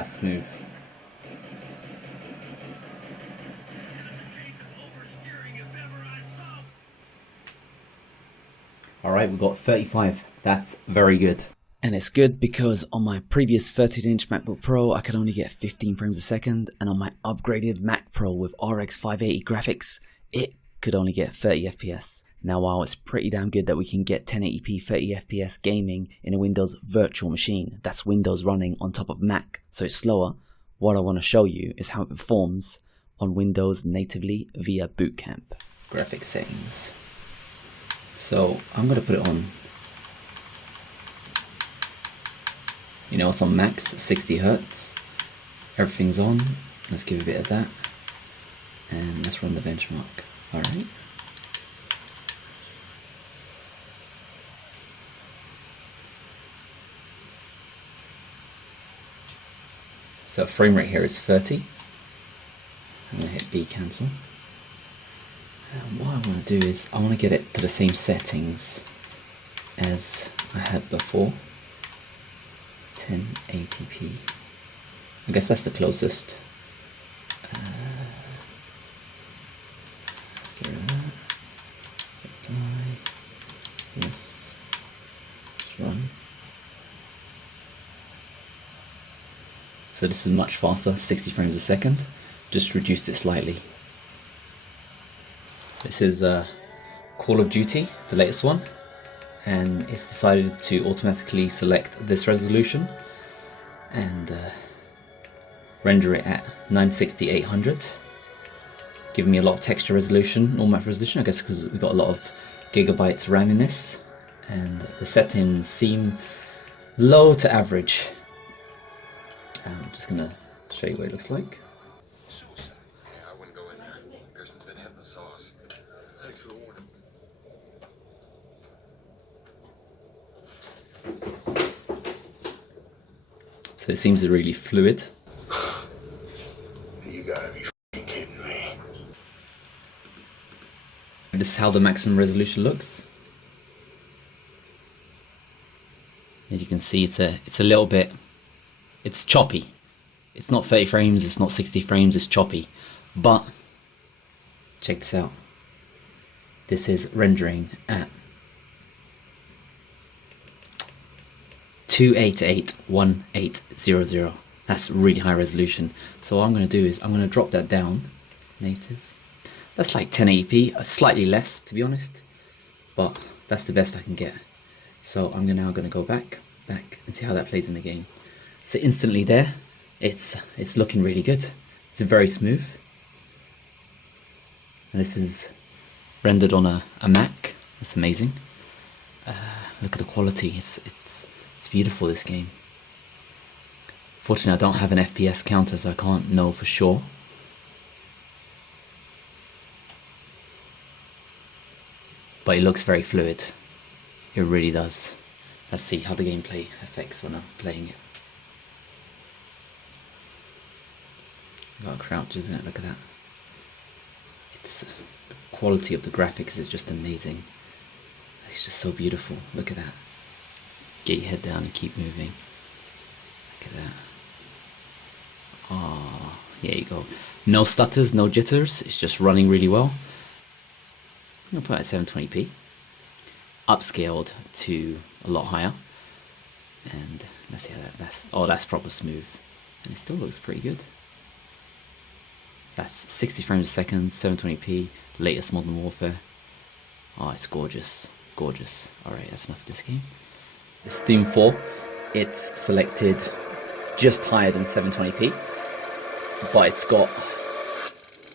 that's smooth. Alright, we've got 35. That's very good. And it's good because on my previous 13-inch MacBook Pro, I could only get 15 frames a second, and on my upgraded Mac Pro with RX 580 graphics, it could only get 30 FPS. Now, while it's pretty damn good that we can get 1080p 30 FPS gaming in a Windows virtual machine, that's Windows running on top of Mac, so it's slower, what I want to show you is how it performs on Windows natively via Boot Camp. Graphics settings. So I'm going to put it on, you know, it's on max 60 Hertz. Everything's on. Let's give a bit of that. And let's run the benchmark. Alright. So frame rate here is 30. I'm going to hit B cancel. And what I want to do is I want to get it to the same settings as I had before. 1080p. I guess that's the closest. Let's get rid of that. Apply. Yes. Let's run. So this is much faster, 60 frames a second. Just reduced it slightly. This is Call of Duty, the latest one, and it's decided to automatically select this resolution and render it at 960-800, giving me a lot of texture resolution, normal map resolution, I guess because we've got a lot of gigabytes RAM in this, and the settings seem low to average. I'm just going to show you what it looks like. So it seems really fluid. You gotta be f***ing kidding me. This is how the maximum resolution looks. As you can see, it's a little bit, it's choppy. It's not 30 frames, it's not 60 frames, it's choppy. But check this out. This is rendering at 288-1800. That's really high resolution. So what I'm going to do is I'm going to drop that down, native. That's like 1080p, slightly less to be honest, but that's the best I can get. So I'm now going to go back and see how that plays in the game. So instantly there, it's looking really good. It's very smooth. And this is rendered on a Mac. That's amazing. Look at the quality. It's beautiful, this game. Fortunately, I don't have an FPS counter, so I can't know for sure. But it looks very fluid. It really does. Let's see how the gameplay affects when I'm playing it. About crouch, isn't it? Look at that. The quality of the graphics is just amazing. It's just so beautiful. Look at that. Get your head down and keep moving. Look at that. Oh, here you go. No stutters, no jitters. It's just running really well. I'm gonna put it at 720p. Upscaled to a lot higher. And let's see how that's proper smooth. And it still looks pretty good. So that's 60 frames a second, 720p, latest Modern Warfare. Oh, it's gorgeous. Gorgeous. Alright, that's enough of this game. It's Doom 4. It's selected just higher than 720p, but it's got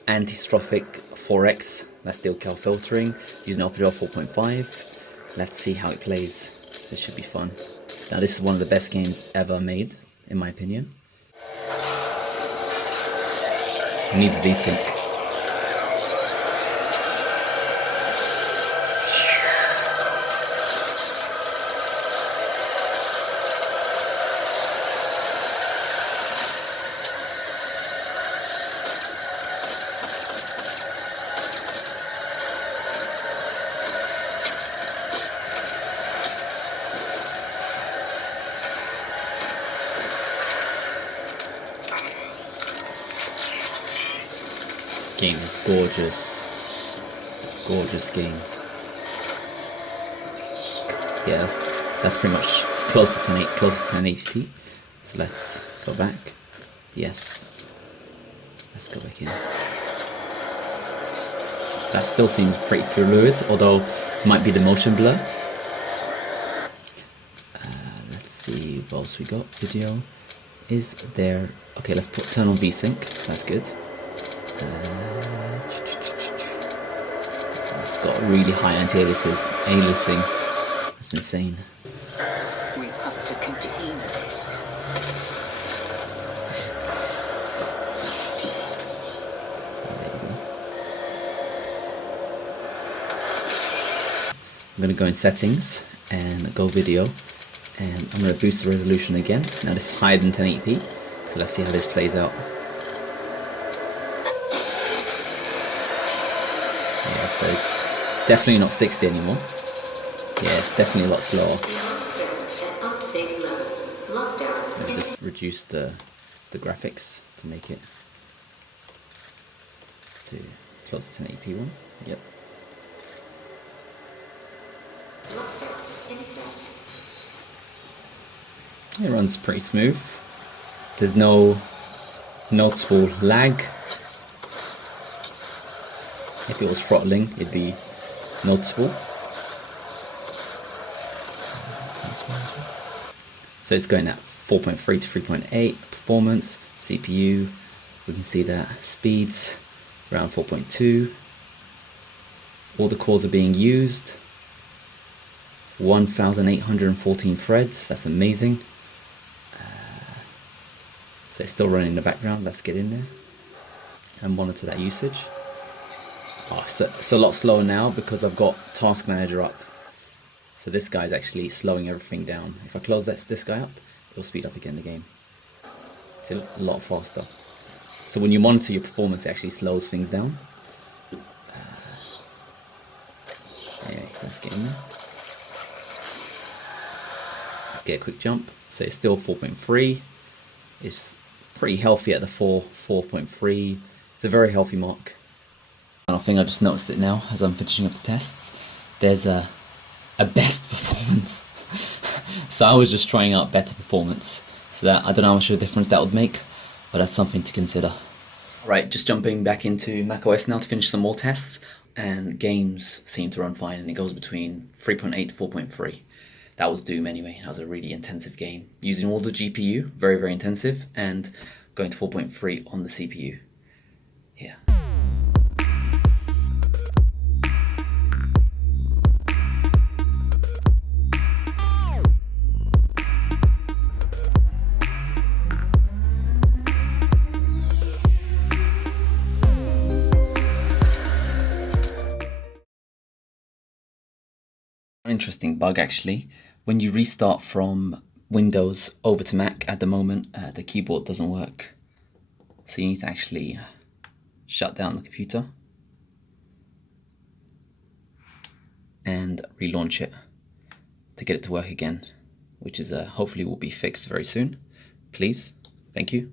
anti-strophic 4x, that's the Cal filtering, using OpenGL 4.5. Let's see how it plays. This should be fun. Now this is one of the best games ever made, in my opinion. It needs VSync. Game is gorgeous. Gorgeous game. Yeah, that's pretty much close to 1080p. So let's go back. Yes. Let's go back in. So that still seems pretty fluid, although it might be the motion blur. Let's see what else we got. Video is there. Okay, let's turn on VSync. That's good. It's got really high anti-aliasing. That's insane. We have to contain this. I'm going to go in settings and go video, and I'm going to boost the resolution again. Now this is higher than 1080p, so let's see how this plays out. Yeah, so it's definitely not 60 anymore. Yeah, it's definitely a lot slower. So I just reduce the graphics to make it to close to 1080p one. Yep. It runs pretty smooth. There's no noticeable lag. If it was throttling, it'd be noticeable. So it's going at 4.3 to 3.8 performance. CPU, we can see that speeds around 4.2. All the cores are being used. 1,814 threads. That's amazing. So it's still running in the background. Let's get in there and monitor that usage. Oh, so it's a lot slower now because I've got Task Manager up. So this guy's actually slowing everything down. If I close this guy up, it'll speed up again the game. It's a lot faster. So when you monitor your performance, it actually slows things down. Anyway, let's get in there. Let's get a quick jump. So it's still 4.3. It's pretty healthy at the 4.3. It's a very healthy mark. Final thing, I just noticed it now as I'm finishing up the tests. There's a best performance. So I was just trying out better performance. So that I don't know how much of a difference that would make, but that's something to consider. Right, just jumping back into macOS now to finish some more tests, and games seem to run fine, and it goes between 3.8 to 4.3. That was Doom anyway. That was a really intensive game. Using all the GPU, very, very intensive, and going to 4.3 on the CPU. Yeah. Interesting bug actually. When you restart from Windows over to Mac at the moment, the keyboard doesn't work. So you need to actually shut down the computer and relaunch it to get it to work again, which is hopefully will be fixed very soon. Please, thank you.